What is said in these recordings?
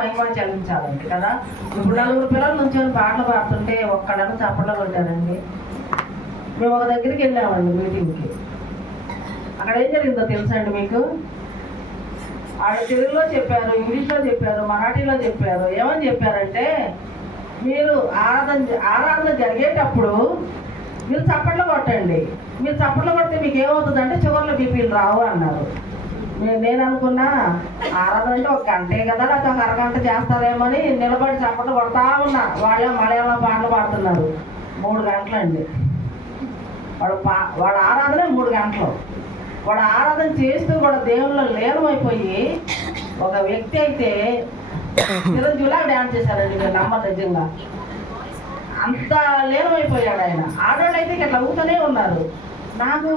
మహిమ చెల్లించాలండి కదా. ఇప్పుడు 4 పిల్లల నుంచి పాటలు పాడుతుంటే ఒక్కడన్నా చప్పట్లు కొట్టారండి. మేము ఒక దగ్గరికి వెళ్ళామండి మీటింగ్కి. అక్కడ ఏం జరిగిందో తెలుసా అండి మీకు? వాళ్ళు తెలుగులో చెప్పారు, ఇంగ్లీష్లో చెప్పారు, మరాఠీలో చెప్పారు. ఏమని చెప్పారంటే, మీరు ఆరాధన జరిగేటప్పుడు మీరు చప్పట్లు కొట్టండి. మీరు చప్పట్లు కొడితే మీకు ఏమవుతుందంటే షుగర్లో బీపీలు రావు అన్నారు. నేను అనుకున్నా ఆరాధన అంటే 1 గంటే కదా, లేకపోతే 1 అరగంట చేస్తారేమో అని నిలబడి చప్పట్లు కొడతా ఉన్నా. వాళ్ళే మలయాళం పాటలు పాడుతున్నారు. 3 గంటలండి. వాడు ఆరాధన 3 గంటలు. వాడు ఆరాధన చేస్తూ కూడా దేవుళ్ళలో లీనమైపోయి, ఒక వ్యక్తి అయితే చిరంజీవిలా డ్యాన్స్ చేశారండి. మీరు నమ్మరు నిజంగా. అంత లీనమైపోయాడు ఆయన. ఆడవాళ్ళు అయితే ఇట్లా ఊతూనే ఉన్నారు. నాకు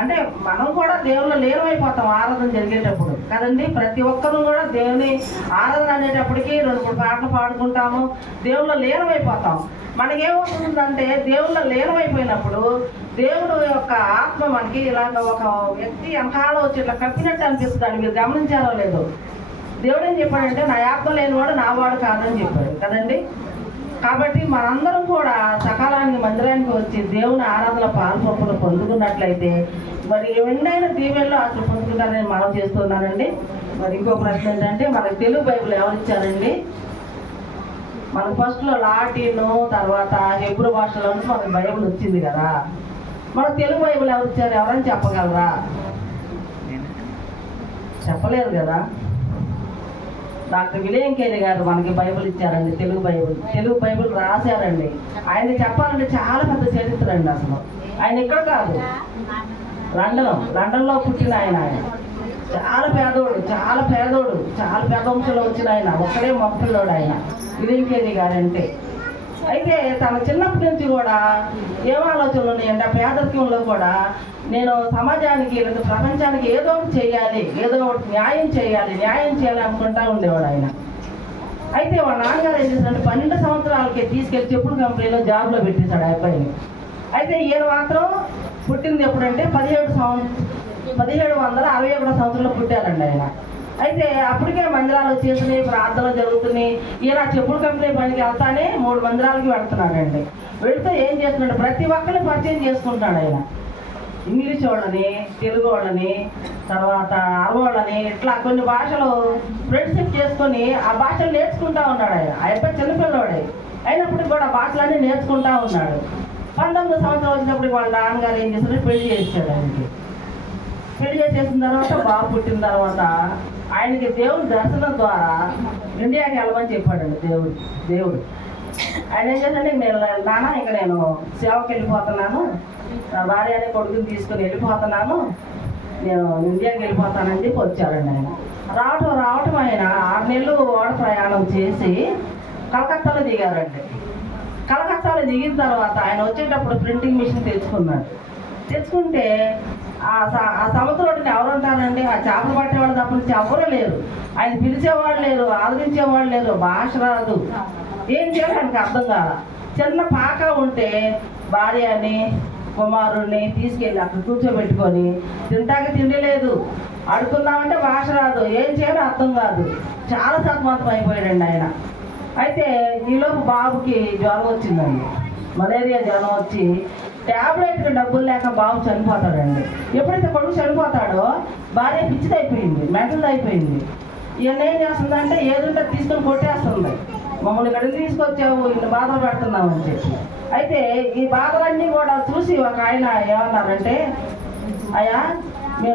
అంటే మనం కూడా దేవుళ్ళు లీనమైపోతాం ఆరాధన జరిగేటప్పుడు కదండి. ప్రతి ఒక్కరూ కూడా దేవుని ఆరాధన అనేటప్పటికీ 2-3 పాటలు పాడుకుంటాము, దేవుళ్ళు లీనమైపోతాం. మనకేమవుతుందంటే దేవుళ్ళు లీనమైపోయినప్పుడు దేవుడు యొక్క ఆత్మ మనకి ఇలాగ ఒక వ్యక్తి వెనకాల వచ్చి ఇట్లా కప్పినట్టు అనిపిస్తుంది. మీరు గమనించారో లేదో? దేవుడు ఏం చెప్పాడంటే, నా ఆత్మ లేనివాడు నా వాడు కాదని చెప్పాడు కదండి. కాబట్టి మనందరం కూడా సకాలానికి మందిరానికి వచ్చి దేవుని ఆరాధన పాల్పొప్పులు పొందుకున్నట్లయితే మరి ఎన్నైనా దీవెల్లో అసలు పొందుకుంటారని మనం చేస్తున్నానండి. మరి ఇంకో ప్రశ్న ఏంటంటే, మనకు తెలుగు బైబిల్ ఎవరు ఇచ్చారండి? మనకు ఫస్ట్లో లాటిన్, తర్వాత హెబ్రూ భాషలో మనకు బైబిల్ వచ్చింది కదా. మన తెలుగు బైబిల్ ఎవరు ఇచ్చారు? ఎవరైనా చెప్పగలరా? చెప్పలేరు కదా. డాక్టర్ విలియం కేరీ గారు మనకి బైబిల్ ఇచ్చారండి, తెలుగు బైబిల్ రాశారండి. ఆయన చెప్పాలంటే చాలా పెద్ద చరిత్ర అండి. అసలు ఆయన ఇక్కడ కాదు, లండన్లో పుట్టిన ఆయన. చాలా పేదోడు, చాలా పేద వంశంలో వచ్చిన ఆయన. ఒక్కడే మగపిల్లోడు ఆయన, విలియం కేరీ గారు అంటే. అయితే తన చిన్నప్పటి నుంచి కూడా ఏం ఆలోచనలు ఉన్నాయంటే, ఆ పేదరికంలో కూడా నేను సమాజానికి లేదా ప్రపంచానికి ఏదో ఒకటి చేయాలి, ఏదో ఒకటి న్యాయం చేయాలి అనుకుంటా ఉండేవాడు ఆయన. అయితే వాళ్ళ నాన్నగారు ఏం చేశారంటే 12 సంవత్సరాలకే తీసుకెళ్ళి చెప్పుల కంపెనీలో జాబ్లో పెట్టేశాడు ఆ అబ్బాయిని. అయితే ఈయన మాత్రం పుట్టింది ఎప్పుడంటే 1761 సంవత్సరంలో పుట్టారండి ఆయన. అయితే అప్పటికే మందిరాలు వచ్చేసినాయి, ప్రార్థనలు జరుగుతున్నాయి. ఈయన చెప్పుల కంపెనీ పనికి వెళ్తానే 3 మందిరాలకి వెళ్తున్నాడండి. వెళితే ఏం చేస్తున్నాడు, ప్రతి ఒక్కరిని పరిచయం చేసుకుంటాడు ఆయన. ఇంగ్లీష్ వాళ్ళని, తెలుగు వాళ్ళని, తర్వాత అరబ్ వాళ్ళని, ఇట్లా కొన్ని భాషలు ఫ్రెండ్షిప్ చేసుకొని ఆ భాషలు నేర్చుకుంటా ఉన్నాడు ఆయన. ఆ అబ్బాయి చిన్నపిల్లవాడే అయినప్పటికీ కూడా భాషలన్నీ నేర్చుకుంటా ఉన్నాడు. 19 సంవత్సరాలు వచ్చినప్పుడు వాళ్ళ నాన్నగారు ఏం చేశారు, పెళ్లి చేశాడు ఆయనకి. పెళ్లి చేసేసిన తర్వాత బాబు పుట్టిన తర్వాత ఆయనకి దేవుడి దర్శనం ద్వారా ఇండియాకి వెళ్ళమని చెప్పాడండి దేవుడు. ఆయన ఏం చేశాడంటే, నేను సేవకి వెళ్ళిపోతున్నాను, నా భార్య అనే కొడుకుని తీసుకుని వెళ్ళిపోతున్నాను, నేను ఇండియాకి వెళ్ళిపోతానని చెప్పి వచ్చాడండి ఆయన. రావటం ఆయన 6 నెలలు ఓడ ప్రయాణం చేసి కలకత్తాలో దిగారండి. కలకత్తాలో దిగిన తర్వాత ఆయన వచ్చేటప్పుడు ప్రింటింగ్ మిషన్ తెచ్చుకుంటే ఆ సముద్రంలో ఎవరు ఉంటారండి? ఆ చేపలు పట్టేవాళ్ళు తప్ప నుంచి ఎవరు లేరు. ఆయన పిలిచేవాళ్ళు లేరు, ఆదరించేవాళ్ళు లేరు, భాష రాదు, ఏం చేయాలి ఆయనకి అర్థం కాదు. చిన్న పాక ఉంటే భార్యని కుమారుడిని తీసుకెళ్ళి అక్కడ కూర్చోబెట్టుకొని, తింటాకి తిండి లేదు, అడుగుతున్నామంటే భాష రాదు, ఏం చేయాలో అర్థం కాదు. చాలా సతమతం అయిపోయాడండి ఆయన. అయితే ఈలోపు బాబుకి జ్వరం వచ్చిందండి, మలేరియా జ్వరం వచ్చి ట్యాబ్లెట్కి డబ్బులు లేక బాబు చనిపోతాడండి. ఎప్పుడైతే కొడుకు చనిపోతాడో భార్య పిచ్చిదైపోయింది, మెంటల్ అయిపోయింది. ఈయన ఏం చేస్తుందంటే ఏదుంటే తీసుకొని కొట్టేస్తుంది. మమ్మల్ని ఇక్కడికి తీసుకొచ్చావు, ఇన్ని బాధలు పెడుతున్నావు అని చెప్పి. అయితే ఈ బాధలన్నీ కూడా చూసి ఒక ఆయన ఏమన్నారంటే, అయ్యా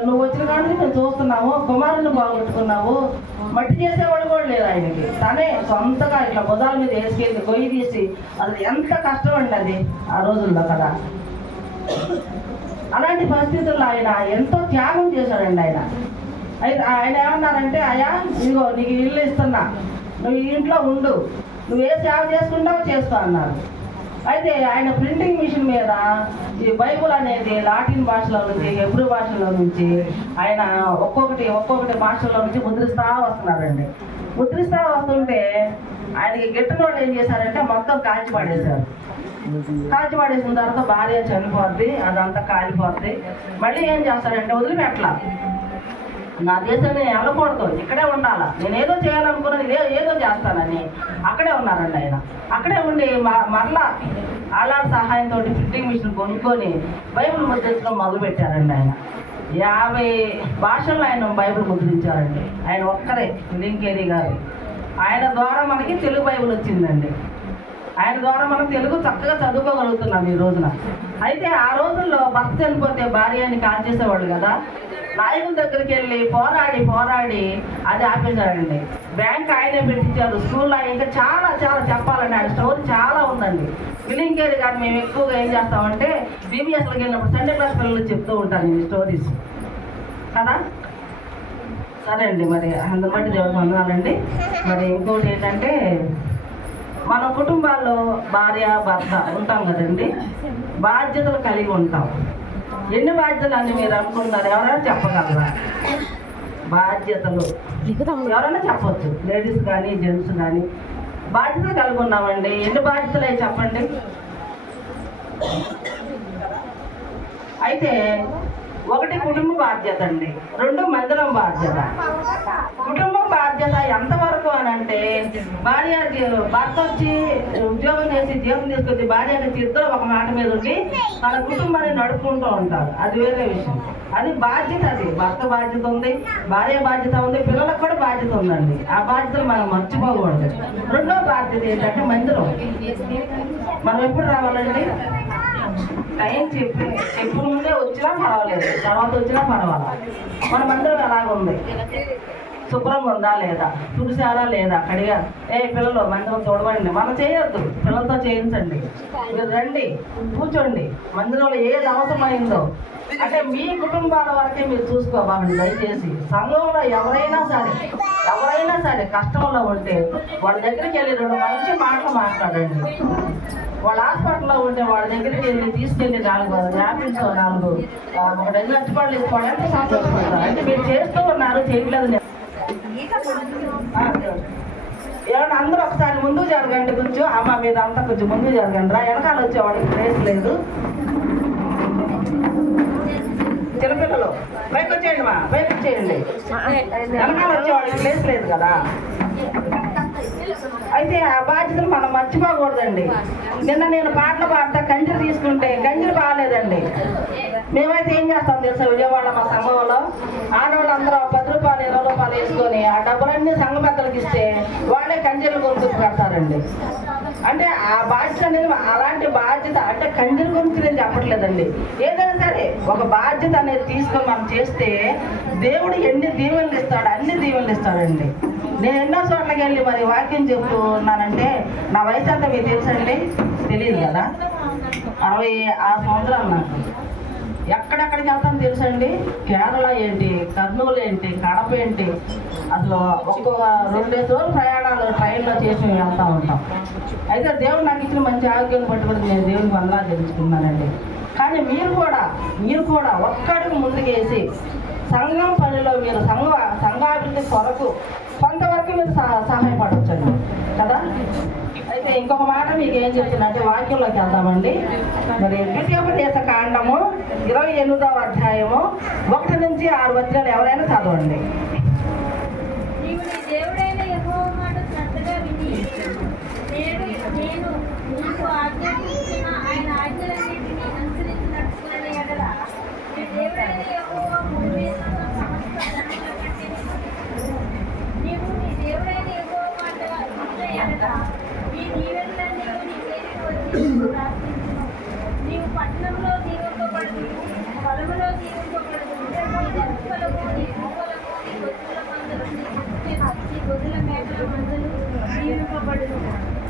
నువ్వు వచ్చిన కానీ మేము చూస్తున్నాము, కుమారుని బాగొట్టుకున్నావు, మట్టి చేసేవాడు కూడా లేదు ఆయనకి. తనే సొంతగా ఇట్లా బుధాల మీద వేసుకెళ్ళి గొయ్యి తీసి, అది ఎంత కష్టం అండి అది ఆ రోజుల్లో కదా. అలాంటి పరిస్థితుల్లో ఆయన ఎంతో త్యాగం చేశాడండి ఆయన. అయితే ఆయన ఏమన్నారంటే, అయ్యా ఇదిగో నీకు ఇల్లు ఇస్తున్నా, నువ్వు ఈ ఇంట్లో ఉండు, నువ్వు ఏ సేవ చేసుకుంటావో చేసుకో అన్నారు. అయితే ఆయన ప్రింటింగ్ మిషన్ మీద ఈ బైబుల్ అనేది లాటిన్ భాషలో నుంచి, హెబ్రూ భాషలో నుంచి ఆయన ఒక్కొక్కటి భాషలో నుంచి ముద్రిస్తూ వస్తున్నారండి. ముద్రిస్తూ వస్తుంటే ఆయనకి గిట్టని వాళ్ళు ఏం చేశారంటే మొత్తం కాల్చి పడేశారు. కాల్చి పడేసిన తర్వాత భార్య చనిపోద్ది, అదంతా కాలిపోద్ది. మళ్ళీ ఏం చేస్తారంటే వదిలిపెట్ల నా దేశాన్ని వెళ్ళకూడదు, ఇక్కడే ఉండాలా, నేను ఏదో చేయాలనుకున్నది ఏదో చేస్తానని అక్కడే ఉన్నారండి ఆయన. అక్కడే ఉండి మరలా వాళ్ళ సహాయంతో ప్రింటింగ్ మిషన్ కొనుక్కొని బైబిల్ ముద్రించడం మొదలుపెట్టారండి ఆయన. 50 భాషల్లో ఆయన బైబిల్ ముద్రించారండి. ఆయన ఒక్కరే, లింకేరి గారు. ఆయన ద్వారా మనకి తెలుగు బైబిల్ వచ్చిందండి. ఆయన ద్వారా మనం తెలుగు చక్కగా చదువుకోగలుగుతున్నాం ఈ రోజున. అయితే ఆ రోజుల్లో భర్త చనిపోతే భార్యని కాల్చేసేవాళ్ళు కదా, నాయకుల దగ్గరికి వెళ్ళి పోరాడి అది ఆపేశారండి. బ్యాంక్ ఆయనే పెట్టించారు, స్కూల్లో ఇంకా చాలా చాలా చెప్పాలండి. ఆయన స్టోరీ చాలా ఉందండి. విలింకేరి గారు మేము ఎక్కువగా ఏం చేస్తామంటే బీబీఎస్లోకి వెళ్ళినప్పుడు సండే క్లాస్ పిల్లలు చెప్తూ ఉంటాను ఈ స్టోరీస్ కదా. సరే అండి, మరి అందరి బట్టి దేవుడికి వందనాలండి. మరి ఇంకోటి ఏంటంటే మన కుటుంబాల్లో భార్య భర్త ఉంటాం కదండి, బాధ్యతలు కలిగి ఉంటాం. ఎన్ని బాధ్యతలు అని మీరు అనుకుంటున్నారు? ఎవరైనా చెప్పగలరా? బాధ్యతలు ఎవరైనా చెప్పవచ్చు, లేడీస్ కానీ జెంట్స్ కానీ. బాధ్యతలు కలిగి ఉన్నామండి. ఎన్ని బాధ్యతలు అవి చెప్పండి. అయితే 1 కుటుంబ బాధ్యత అండి, 2 మందిరం బాధ్యత. కుటుంబం బాధ్యత ఎంతవరకు అని అంటే భర్త వచ్చి ఉద్యోగం చేసి జీవం తీసుకొచ్చి భార్య ఇద్దరు ఒక మాట మీద ఉండి తన కుటుంబాన్ని నడుపుకుంటూ ఉంటారు, అది వేరే విషయం. అది బాధ్యత. అది భర్త బాధ్యత ఉంది, భార్య బాధ్యత ఉంది, పిల్లలకు కూడా బాధ్యత ఉందండి. ఆ బాధ్యతలు మనం మర్చిపోకూడదు. 2వ బాధ్యత ఏంటంటే మందిరం. మనం ఎప్పుడు రావాలండి? టైం చెప్పు ముందే వచ్చినా పర్వాలేదు, తర్వాత వచ్చినా పర్వాలేదు. మన మందిరం ఎలాగుంది? శుభ్రంగా ఉందా లేదా? తుడిసారా లేదా? కడిగా పిల్లలు మందిరం చూడవండి, మనం చేయొద్దు, పిల్లలతో చేయించండి. మీరు రండి, కూర్చోండి. మందిరంలో ఏది అవసరమైందో అంటే మీ కుటుంబాల వరకే మీరు చూసుకోవాలండి దయచేసి. సంఘంలో ఎవరైనా సరే కష్టంలో ఉంటే వాళ్ళ దగ్గరికి వెళ్ళి 2 మంచి మాటలు మాట్లాడండి. వాళ్ళ హాస్పిటల్లో ఉంటే వాళ్ళ దగ్గరికి వెళ్ళి తీసుకెళ్ళి 4 యాపిల్స్ 4 ఒక డజన్ అచ్చిపళ్ళు ఇసుకోవడం ఎంత సంతోషపడతారు అంటే మీరు చేస్తూ ఉన్నారు, చేయట్లేదు. ఏమన్నా అందరూ ఒకసారి ముందు జరగండి, కొంచెం అమ్మ మీద అంతా కొంచెం ముందు జరగండి రా. వెనకాల వచ్చేవాడికి ప్లేస్ లేదు. చిన్నపిల్లలు పైకి వచ్చేయండి, పైకి వచ్చేయండి. వెనకాల వచ్చేవాడికి ప్లేస్ లేదు కదా. అయితే ఆ బాధ్యతలు మనం మర్చిపోకూడదండి. నిన్న నేను పాటలు పాడతా కంజీరు తీసుకుంటే కంజీరు బాగాలేదండి. మేమైతే ఏం చేస్తాం తెలుసా, విజయవాడ మా సంఘంలో ఆడవాళ్ళందరూ 10 రూపాయలు 20 రూపాయలు వేసుకొని ఆ డబ్బులన్నీ సంఘ పెద్దలకు ఇస్తే వాళ్ళే కంజీలు కొనుక్కు పెడతారండి. అంటే ఆ బాధ్యత అనేది అలాంటి బాధ్యత అంటే కంజీల గురించి నేను చెప్పట్లేదండి. ఏదైనా సరే ఒక బాధ్యత అనేది తీసుకొని మనం చేస్తే దేవుడు ఎన్ని దీవెనలు ఇస్తాడు, అన్ని దీవెనలు ఇస్తాడండి. నేను ఎన్నో చోట్లకి వెళ్ళి మరి వాక్యం చెప్తూ ఉన్నానంటే నా వయసు అంతా మీకు తెలుసండి, తెలియదు కదా. 66 సంవత్సరాలు నాకు. ఎక్కడెక్కడికి వెళ్తాను తెలుసండి. కేరళ ఏంటి, కర్నూలు ఏంటి, కడప ఏంటి, అసలు ఒక్కొక్క 2 రోజులు ప్రయాణాలు ట్రైన్లో చేసి వెళ్తూ ఉంటాం. అయితే దేవుడు నాకు ఇచ్చిన మంచి ఆరోగ్యాన్ని పట్టుబడి నేను దేవునికి వందనాలు తెలుసుకున్నానండి. కానీ మీరు కూడా ఒక్కడికి ముందుకేసి సంఘం పనిలో మీరు సంఘాభివృద్ధి కొరకు కొంతవరకు మీరు సహాయపడవచ్చండి కదా. అయితే ఇంకొక మాట మీకు ఏం చెప్తున్నా వాక్యంలోకి వెళ్దామండి. మరి ద్వితీయోపదేశ కాండము 28వ అధ్యాయము 1 నుంచి 6 వచనాలు ఎవరైనా చదవండి. నీవు పట్టణంలో దీవింపబడదు, పొలములో దీవింపబడదు, నీ గొర్రెల మేకల మందలు దీవింపబడును.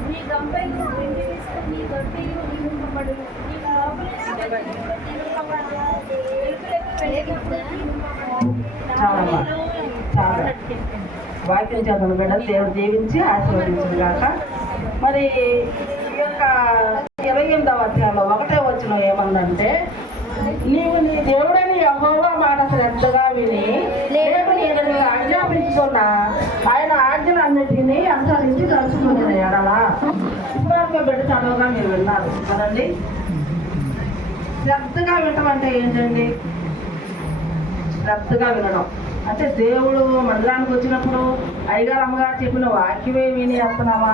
నీ గంపలు వెండి వేసుకుని నీ దొడ్డియు దీవింపబడును. నీ లోపల వాక్యం చదువు బిడ్డ దేవుడు దీవించి ఆశీర్వదించింది కాక. మరి ఈ యొక్క 28వ అధ్యాయంలో 1వ వచనం ఏమందంటే, నీవు నీ దేవుడని యెహోవా మాట శ్రద్ధగా విని నేను నేను ఆజ్ఞాపించుకున్న ఆయన ఆజ్ఞలన్నిటినీ అనుసరించి నడుచుకునే ఎడలా. ఇప్పటివరకు బిడ్డ చదవగా మీరు విన్నారు కదండి. శ్రద్ధగా వినడం అంటే ఏంటండి? శ్రద్ధగా వినడం అంటే దేవుడు మందిరానికి వచ్చినప్పుడు అయ్యగారు అమ్మగారు చెప్పిన వాక్యమే విని వస్తున్నామా,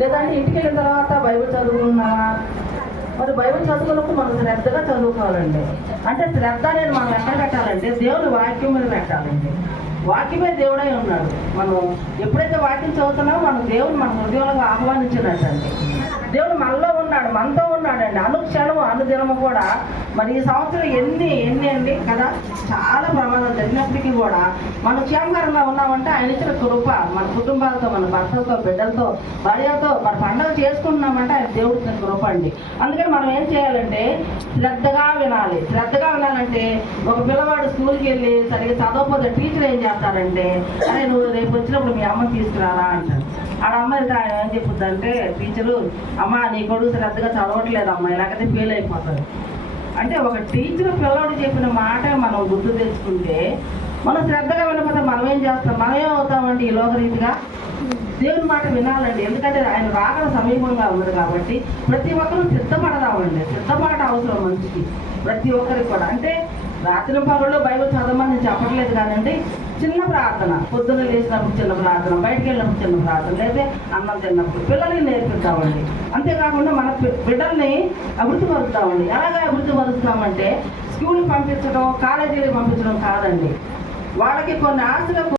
లేదంటే ఇంటికి వెళ్ళిన తర్వాత బైబిల్ చదువుకున్నామా? మరి బైబిల్ చదువుకున్నప్పుడు మనం శ్రద్ధగా చదువుకోవాలండి. అంటే శ్రద్ధ అనేది మనం ఎక్కడ పెట్టాలంటే దేవుని వాక్యం మీద పెట్టాలండి. వాక్యమే దేవుడై ఉన్నాడు. మనం ఎప్పుడైతే వాక్యం చదువుతున్నామో మనం దేవుని మన హృదయంలో ఆహ్వానించినట్టండి. దేవుడు మనలో ఉన్నాడు, మనతో ఉన్నాడండి. అనుక్షణము అనుదినము కూడా. మరి ఈ సంవత్సరం ఎన్ని అండి కదా, చాలా ప్రమాదాలు జరిగినప్పటికీ కూడా మనం క్షేమకరంగా ఉన్నామంటే ఆయన ఇచ్చిన కృప. మన కుటుంబాలతో, మన భర్తలతో, బిడ్డలతో, భార్యతో మన పండుగ చేసుకుంటున్నామంటే ఆయన దేవుడు ఇచ్చిన కృప అండి. అందుకని మనం ఏం చేయాలంటే శ్రద్ధగా వినాలి. శ్రద్ధగా వినాలంటే ఒక పిల్లవాడు స్కూల్కి వెళ్ళి సరిగ్గా చదవకపోతే టీచర్ ఏం చేస్తారంటే, అరే నువ్వు రేపు వచ్చినప్పుడు మీ అమ్మని తీసుకురారా అంటారు. ఆడ అమ్మాయి ఏం చెప్పుద్ది అంటే టీచరు, అమ్మ నీ కొడుకు శ్రద్ధగా చదవట్లేదు అమ్మాయి, లేకపోతే ఫెయిల్ అయిపోతుంది. అంటే ఒక టీచర్ పిల్లవాడు చెప్పిన మాట మనం గుర్తు తెచ్చుకుంటే, మనం శ్రద్ధగా వినకపోతే మనం ఏం చేస్తాం? మనమే అవుతామండి ఈ లోకరీతిగా. దేవుని మాట వినాలండి. ఎందుకంటే ఆయన రాకడ సమీపంగా ఉంది కాబట్టి ప్రతి ఒక్కరూ సిద్ధపడదామండి. సిద్ధపాటు అవసరం మనిషికి, ప్రతి ఒక్కరికి కూడా. అంటే రాత్రి పగళ్ళు బైబిల్ చదవమని నేను చెప్పట్లేదు కానండి, చిన్న ప్రార్థన, పొద్దున్న లేచినప్పుడు చిన్న ప్రార్థన, బయటికి వెళ్ళినప్పుడు చిన్న ప్రార్థన, లేదా అన్నం తిన్నప్పుడు పిల్లల్ని నేర్పిస్తామండి. అంతేకాకుండా మన బిడ్డల్ని అభివృద్ధి పరుస్తామండి. ఎలాగా అభివృద్ధి పరుస్తామంటే స్కూల్కి పంపించడం, కాలేజీలకు పంపించడం కాదండి. వాళ్ళకి కొన్ని ఆశలు